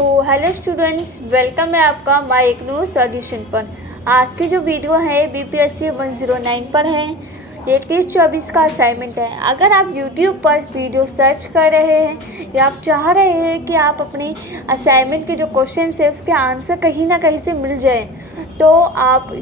Hello students, welcome है आपका my IGNOU solution पर। आज की जो वीडियो है बीपीएससी 109 पर है। ये 23-24 का असाइनमेंट है। अगर आप यूट्यूब पर वीडियो सर्च कर रहे हैं या आप चाह रहे हैं कि आप अपने असाइनमेंट के जो क्वेश्चन है उसके आंसर कहीं ना कहीं से मिल जाए, तो आप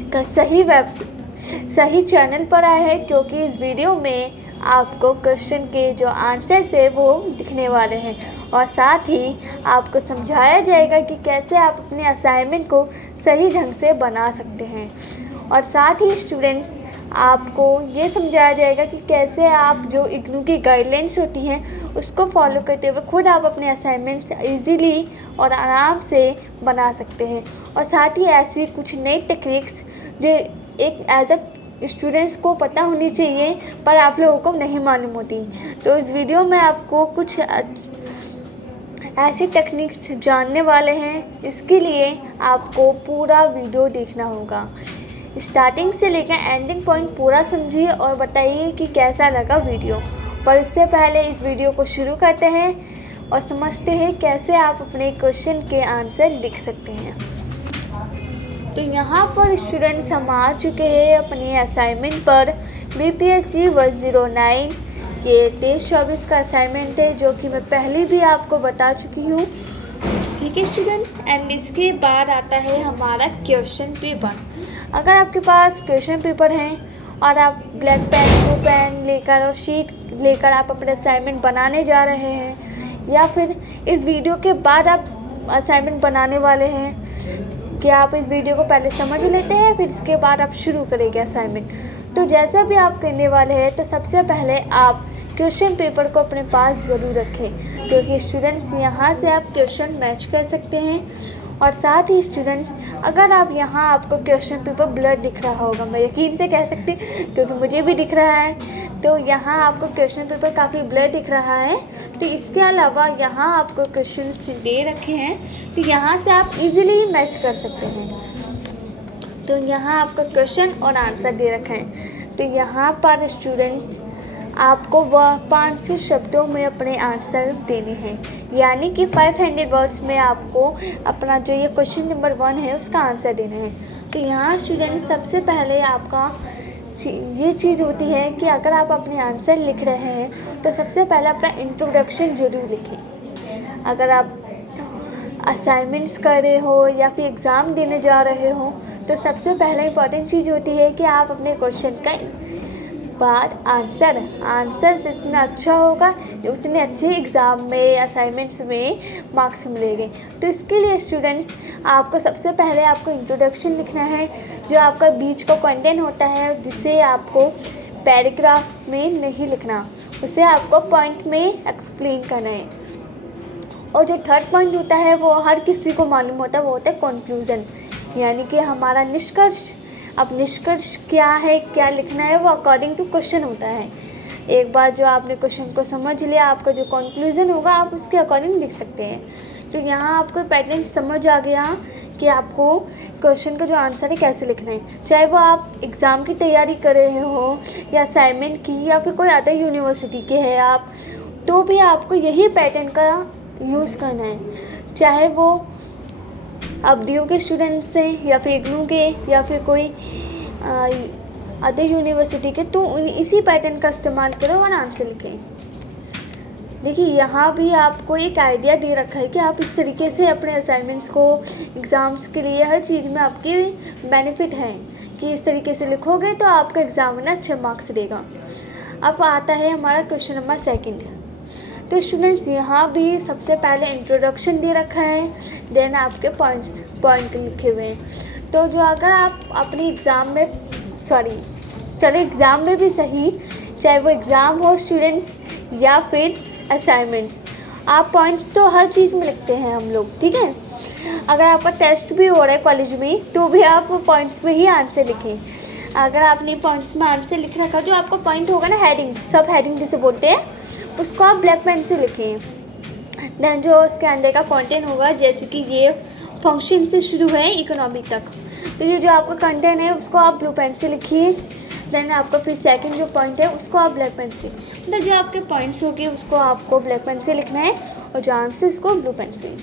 सही चैनल पर आए हैं, क्योंकि इस वीडियो में आपको क्वेश्चन के जो आंसर्स है वो दिखने वाले हैं और साथ ही आपको समझाया जाएगा कि कैसे आप अपने असाइनमेंट को सही ढंग से बना सकते हैं। और साथ ही स्टूडेंट्स, आपको ये समझाया जाएगा कि कैसे आप जो इग्नू की गाइडलाइंस होती हैं उसको फॉलो करते हुए खुद आप अपने असाइनमेंट्स ईजीली और आराम से बना सकते हैं। और साथ ही ऐसी कुछ नई टेक्निक्स जो एक एज अ स्टूडेंट्स को पता होनी चाहिए पर आप लोगों को नहीं मालूम होती, तो इस वीडियो में आपको कुछ ऐसी टेक्निक्स जानने वाले हैं। इसके लिए आपको पूरा वीडियो देखना होगा, स्टार्टिंग से लेकर एंडिंग पॉइंट पूरा समझिए और बताइए कि कैसा लगा वीडियो। पर इससे पहले इस वीडियो को शुरू करते हैं और समझते हैं कैसे आप अपने क्वेश्चन के आंसर लिख सकते हैं। तो यहाँ पर स्टूडेंट्स हम आ चुके हैं अपने असाइनमेंट पर। बीपीएससी 109 ये 23-24 का असाइनमेंट है, जो कि मैं पहले भी आपको बता चुकी हूँ। ठीक है स्टूडेंट्स, एंड इसके बाद आता है हमारा क्वेश्चन पेपर। अगर आपके पास क्वेश्चन पेपर हैं और आप ब्लैक पेन, ब्लू पेन लेकर और शीट लेकर आप अपने असाइनमेंट बनाने जा रहे हैं, या फिर इस वीडियो के बाद आप असाइनमेंट बनाने वाले हैं, कि आप इस वीडियो को पहले समझ लेते हैं फिर इसके बाद आप शुरू करेंगे असाइनमेंट। तो जैसा भी आप करने वाले हैं, तो सबसे पहले आप क्वेश्चन पेपर को अपने पास ज़रूर रखें, क्योंकि स्टूडेंट्स यहाँ से आप क्वेश्चन मैच कर सकते हैं। और साथ ही स्टूडेंट्स, अगर आप यहाँ आपको क्वेश्चन पेपर ब्लर दिख रहा होगा, मैं यकीन से कह सकती हूँ क्योंकि मुझे भी दिख रहा है, तो यहाँ आपको क्वेश्चन पेपर काफ़ी ब्लर दिख रहा है। तो इसके अलावा यहाँ आपको क्वेश्चन दे रखे हैं, तो यहाँ से आप इजीली मैच कर सकते हैं। तो यहाँ आपका क्वेश्चन और आंसर दे रखे हैं, तो यहाँ पर स्टूडेंट्स आपको वह 500 शब्दों में अपने आंसर देने हैं, यानी कि 500 वर्ड्स में आपको अपना जो ये क्वेश्चन नंबर 1 है उसका आंसर देना है। तो यहाँ स्टूडेंट सबसे पहले आपका ये चीज़ होती है कि अगर आप अपने आंसर लिख रहे हैं तो सबसे पहले अपना इंट्रोडक्शन ज़रूर लिखें। अगर आप असाइनमेंट्स कर रहे हो या फिर एग्ज़ाम देने जा रहे हो, तो सबसे पहले इम्पॉर्टेंट चीज़ होती है कि आप अपने क्वेश्चन का बाद आंसर जितना अच्छा होगा उतने अच्छे एग्ज़ाम में, असाइनमेंट्स में मार्क्स मिलेंगे। तो इसके लिए स्टूडेंट्स आपको सबसे पहले आपको इंट्रोडक्शन लिखना है, जो आपका बीच का कंटेंट होता है, जिसे आपको पैराग्राफ में नहीं लिखना, उसे आपको पॉइंट में एक्सप्लेन करना है। और जो थर्ड पॉइंट होता है वो हर किसी को मालूम होता है, वो होता है कंक्लूज़न, यानी कि हमारा निष्कर्ष। अब निष्कर्ष क्या है, क्या लिखना है, वो अकॉर्डिंग टू क्वेश्चन होता है। एक बार जो आपने क्वेश्चन को समझ लिया, आपका जो कंक्लूज़न होगा आप उसके अकॉर्डिंग लिख सकते हैं। तो यहाँ आपको पैटर्न समझ आ गया कि आपको क्वेश्चन का जो आंसर है कैसे लिखना है। चाहे वो आप एग्ज़ाम की तैयारी कर रहे हो या असाइनमेंट की या फिर कोई अदर यूनिवर्सिटी के है आप, तो भी आपको यही पैटर्न का यूज़ करना है। चाहे वो अब डी के स्टूडेंट्स हैं या फिर इग्नू के या फिर कोई अदर यूनिवर्सिटी के, तो इसी पैटर्न का इस्तेमाल करो और आंसर लिखें। देखिए यहाँ भी आपको एक आइडिया दे रखा है कि आप इस तरीके से अपने असाइनमेंट्स को, एग्ज़ाम्स के लिए हर चीज़ में आपकी बेनिफिट है कि इस तरीके से लिखोगे तो आपका एग्ज़ाम में अच्छे मार्क्स देगा। अब आता है हमारा क्वेश्चन नंबर 2। तो स्टूडेंट्स यहाँ भी सबसे पहले इंट्रोडक्शन दे रखा है, देन आपके पॉइंट लिखे हुए हैं। तो जो अगर आप अपनी एग्ज़ाम में भी सही, चाहे वो एग्ज़ाम हो स्टूडेंट्स या फिर असाइनमेंट्स, आप पॉइंट्स तो हर चीज़ में लिखते हैं हम लोग, ठीक है। अगर आपका टेस्ट भी हो रहा है कॉलेज में, तो भी आप पॉइंट्स में ही आंसर लिखें। अगर आपने पॉइंट्स में आंसर लिख रखा, जो आपका पॉइंट होगा ना, हेडिंग, सब हेडिंग जिसे बोलते हैं, उसको आप ब्लैक पेन से लिखें। देन जो उसके अंदर का कंटेंट होगा, जैसे कि ये फंक्शन से शुरू है इकोनॉमी तक, तो ये जो आपका कंटेंट है उसको आप ब्लू पेन से लिखिए। देन आपका फिर सेकंड जो पॉइंट है उसको आप ब्लैक पेन से, मतलब जो आपके पॉइंट्स होंगे उसको आपको ब्लैक पेन से लिखना है और जो आंसर्स को ब्लू पेन से।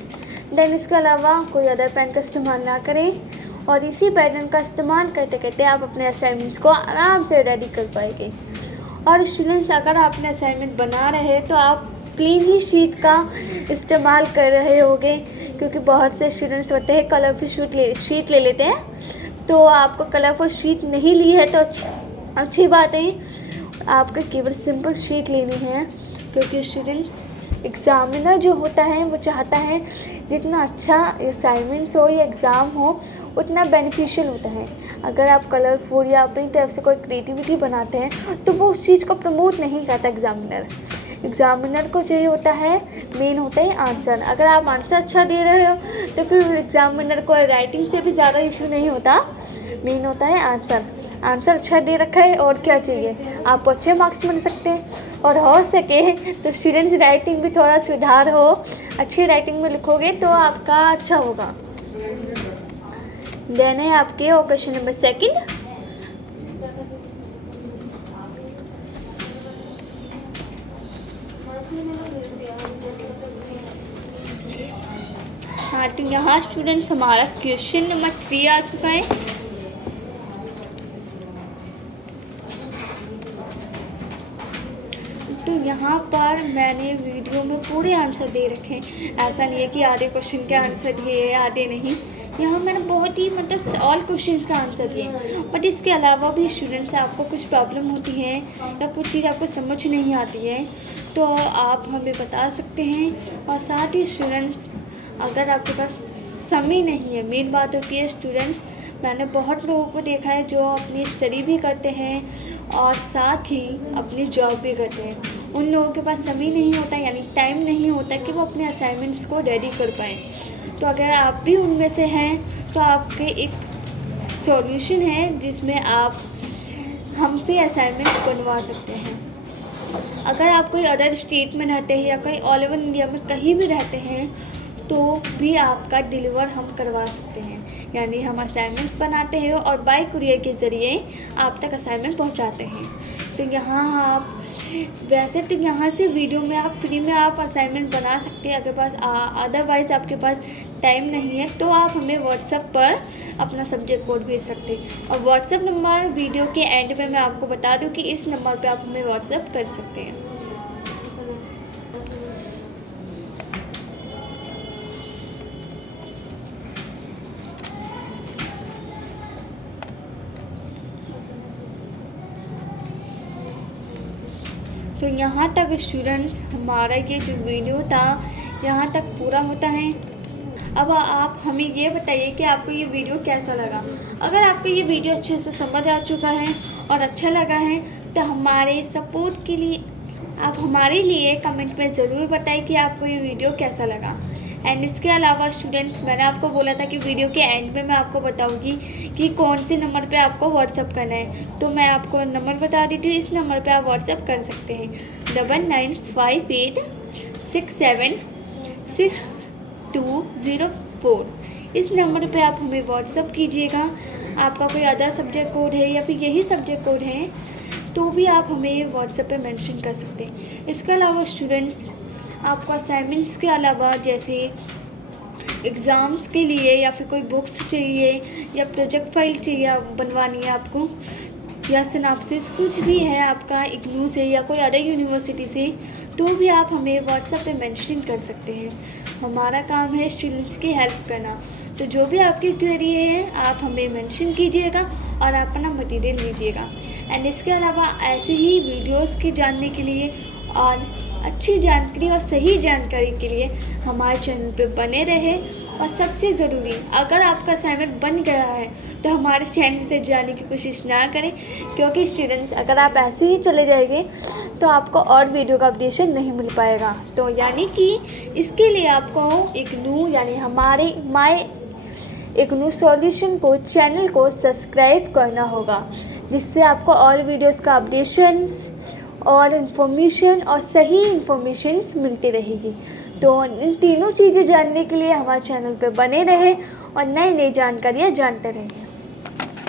देन इसके अलावा कोई अदर पेन का इस्तेमाल ना करें और इसी पैटर्न का इस्तेमाल करते करते आप अपने असाइनमेंट्स को आराम से रेडी कर पाएंगे। और स्टूडेंट्स, अगर आप अपने असाइनमेंट बना रहे हैं तो आप क्लीन ही शीट का इस्तेमाल कर रहे होंगे, क्योंकि बहुत से स्टूडेंट्स होते हैं कलरफुल शीट ले लेते हैं। तो आपको कलरफुल शीट नहीं ली है तो अच्छी बात है, आपको केवल सिंपल शीट लेनी है, क्योंकि स्टूडेंट्स एग्ज़ामिनर जो होता है वो चाहता है जितना अच्छा असाइनमेंट्स हो या एग्ज़ाम हो उतना बेनिफिशियल होता है। अगर आप कलरफुल या अपनी तरफ से कोई क्रिएटिविटी बनाते हैं तो वो उस चीज़ को प्रमोट नहीं करता एग्ज़ामिनर को चाहिए होता है, मेन होता है आंसर। अगर आप आंसर अच्छा दे रहे हो तो फिर एग्ज़ामिनर को राइटिंग से भी ज़्यादा इशू नहीं होता, मेन होता है आंसर अच्छा दे रखा है और क्या चाहिए, आपको अच्छे मार्क्स मिल सकते हैं। और हो सके तो स्टूडेंट्स राइटिंग भी थोड़ा सुधार हो, अच्छी राइटिंग में लिखोगे तो आपका अच्छा होगा। देन है आपके और क्वेश्चन नंबर 2। हाँ, तो यहाँ स्टूडेंट्स हमारा क्वेश्चन नंबर 3 आ चुका है। तो यहाँ पर मैंने वीडियो में पूरे आंसर दे रखे हैं, ऐसा नहीं है कि आधे क्वेश्चन के आंसर दिए आधे नहीं। यहाँ मैंने बहुत ही मतलब ऑल क्वेश्चंस का आंसर दिए। बट इसके अलावा भी स्टूडेंट्स आपको कुछ प्रॉब्लम होती है या कुछ चीज़ आपको समझ नहीं आती है तो आप हमें बता सकते हैं। और साथ ही स्टूडेंट्स, अगर आपके पास समय नहीं है, मेन बात होती है स्टूडेंट्स, मैंने बहुत लोगों को देखा है जो अपनी स्टडी भी करते हैं और साथ ही अपनी जॉब भी करते हैं, उन लोगों के पास समय नहीं होता, यानी टाइम नहीं होता कि वो अपने असाइनमेंट्स को रेडी कर पाएँ। तो अगर आप भी उनमें से हैं तो आपके एक सॉल्यूशन है जिसमें आप हमसे असाइनमेंट बनवा सकते हैं। अगर आप कोई अदर स्टेट में रहते हैं या कोई ऑल ओवर इंडिया में कहीं भी रहते हैं तो भी आपका डिलीवर हम करवा सकते हैं, यानी हम असाइनमेंट्स बनाते हैं और बाय कुरियर के ज़रिए आप तक असाइनमेंट पहुंचाते हैं। तो यहाँ आप वैसे तो यहाँ से वीडियो में आप फ्री में आप असाइनमेंट बना सकते हैं। अगर पास अदरवाइज़ आपके पास टाइम नहीं है तो आप हमें व्हाट्सएप पर अपना सब्जेक्ट कोड भेज सकते हैं। और व्हाट्सएप नंबर वीडियो के एंड में मैं आपको बता दूँ कि इस नंबर पर आप हमें व्हाट्सएप कर सकते हैं। तो यहाँ तक स्टूडेंट्स हमारा ये जो वीडियो था यहाँ तक पूरा होता है। अब आप हमें ये बताइए कि आपको ये वीडियो कैसा लगा। अगर आपको ये वीडियो अच्छे से समझ आ चुका है और अच्छा लगा है तो हमारे सपोर्ट के लिए आप हमारे लिए कमेंट में ज़रूर बताएं कि आपको ये वीडियो कैसा लगा। एंड इसके अलावा स्टूडेंट्स, मैंने आपको बोला था कि वीडियो के एंड में मैं आपको बताऊंगी कि कौन से नंबर पे आपको व्हाट्सअप करना है, तो मैं आपको नंबर बता देती हूँ। इस नंबर पे आप व्हाट्सअप कर सकते हैं 9958676204। इस नंबर पे आप हमें व्हाट्सअप कीजिएगा। आपका कोई अदर सब्जेक्ट कोड है या फिर यही सब्जेक्ट कोड है तो भी आप हमें व्हाट्सएप पे मेंशन कर सकते हैं। इसके अलावा स्टूडेंट्स, आपको असाइनमेंट्स के अलावा जैसे एग्ज़ाम्स के लिए या फिर कोई बुक्स चाहिए या प्रोजेक्ट फाइल चाहिए बनवानी है आपको, या सिनॉप्सिस कुछ भी है आपका इग्नू से या कोई अदर यूनिवर्सिटी से, तो भी आप हमें व्हाट्सएप पे मेंशन कर सकते हैं। हमारा काम है स्टूडेंट्स की हेल्प करना। तो जो भी आपकी क्वेरी है आप हमें मेंशन कीजिएगा और अपना मटेरियल लीजिएगा। एंड इसके अलावा ऐसे ही वीडियोस के जानने के लिए और अच्छी जानकारी और सही जानकारी के लिए हमारे चैनल पे बने रहे। और सबसे ज़रूरी, अगर आपका असाइनमेंट बन गया है तो हमारे चैनल से जाने की कोशिश ना करें, क्योंकि स्टूडेंट्स अगर आप ऐसे ही चले जाएंगे तो आपको और वीडियो का अपडेशन नहीं मिल पाएगा। तो यानी कि इसके लिए आपको इग्नू यानी हमारे माय इग्नू सॉल्यूशन को चैनल को सब्सक्राइब करना होगा, जिससे आपको ऑल वीडियोज़ का अपडेशंस और इन्फॉर्मेशन और सही इन्फॉर्मेशंस मिलती रहेगी। तो इन तीनों चीज़ें जानने के लिए हमारे चैनल पे बने रहें और नई नई जानकारियाँ जानते रहें।